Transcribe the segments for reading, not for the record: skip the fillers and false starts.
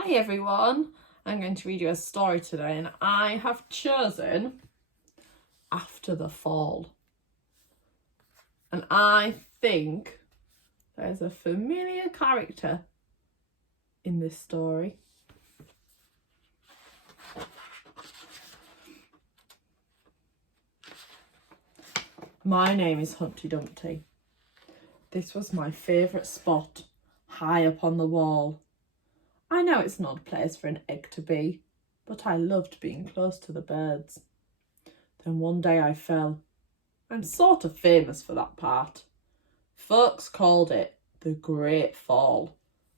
Hi everyone, I'm going to read you a story today and I have chosen After the Fall. And I think there's a familiar character in this story. My name is Humpty Dumpty. This was my favourite spot, high up on the wall. I know it's an odd place for an egg to be, but I loved being close to the birds. Then one day I fell. I'm sort of famous for that part. Folks called it the Great Fall,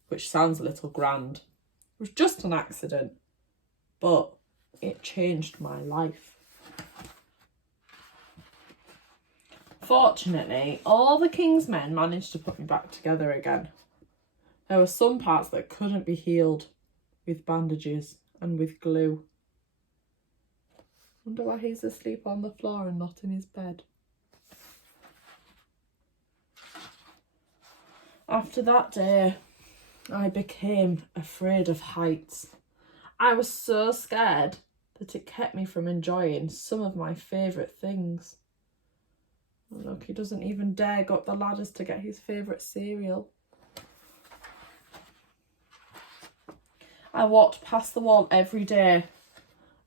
which sounds a little grand. It was just an accident, but it changed my life. Fortunately, all the king's men managed to put me back together again. There were some parts that couldn't be healed with bandages and with glue. Wonder why he's asleep on the floor and not in his bed. After that day, I became afraid of heights. I was so scared that it kept me from enjoying some of my favourite things. Oh, look, he doesn't even dare go up the ladders to get his favourite cereal. I walked past the wall every day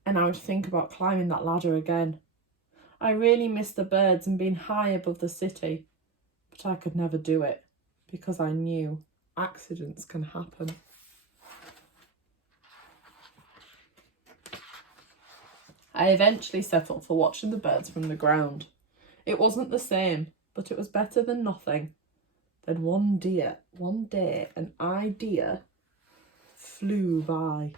and I would think about climbing that ladder again. I really missed the birds and being high above the city, but I could never do it because I knew accidents can happen. I eventually settled for watching the birds from the ground. It wasn't the same, but it was better than nothing. Then one day, an idea flew by.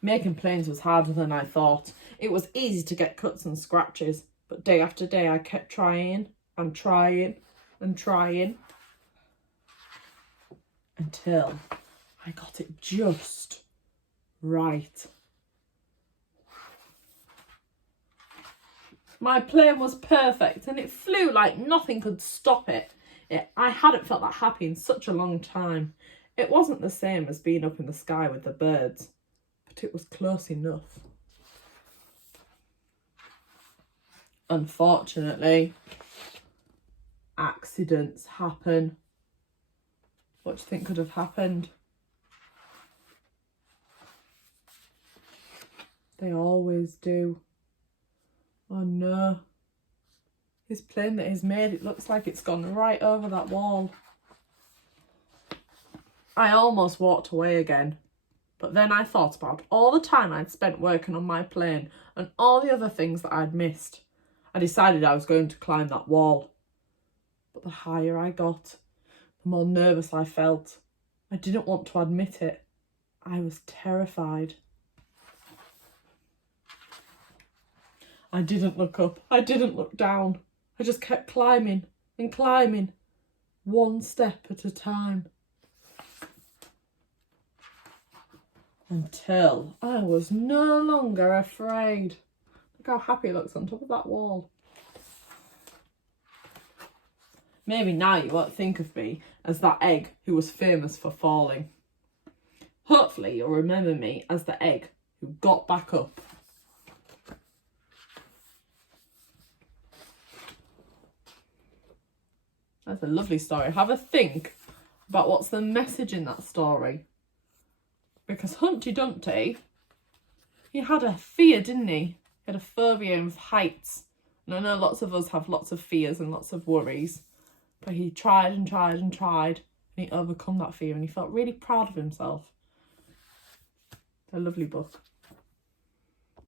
Making planes was harder than I thought. It was easy to get cuts and scratches, but day after day I kept trying and trying and trying until I got it just right. My plane was perfect and it flew like nothing could stop it. I hadn't felt that happy in such a long time. It wasn't the same as being up in the sky with the birds, but it was close enough. Unfortunately, accidents happen. What do you think could have happened? They always do. Oh no. His plane that he's made, it looks like it's gone right over that wall. I almost walked away again, but then I thought about all the time I'd spent working on my plane and all the other things that I'd missed. I decided I was going to climb that wall. But the higher I got, the more nervous I felt. I didn't want to admit it. I was terrified. I didn't look up. I didn't look down. I just kept climbing and climbing, one step at a time. Until I was no longer afraid. Look how happy he looks on top of that wall. Maybe now you won't think of me as that egg who was famous for falling. Hopefully you'll remember me as the egg who got back up. That's a lovely story. Have a think about what's the message in that story. Because Humpty Dumpty, he had a fear, didn't he? He had a phobia of heights. And I know lots of us have lots of fears and lots of worries. But he tried and tried and tried. And he overcome that fear and he felt really proud of himself. A lovely book.